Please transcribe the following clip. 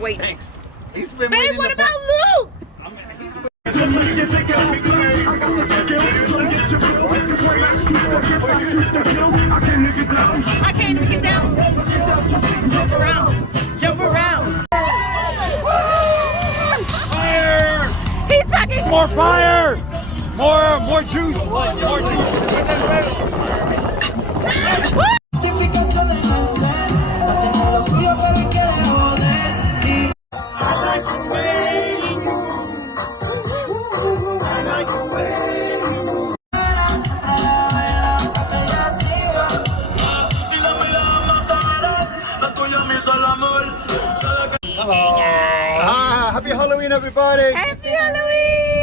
Wait. Thanks. He's been Hey, waiting what to about Luke? I can't even get down. Jump around. Jump around. Fire! He's fucking. More fire! More juice! More juice! Hello. Happy Halloween, everybody! Happy Halloween.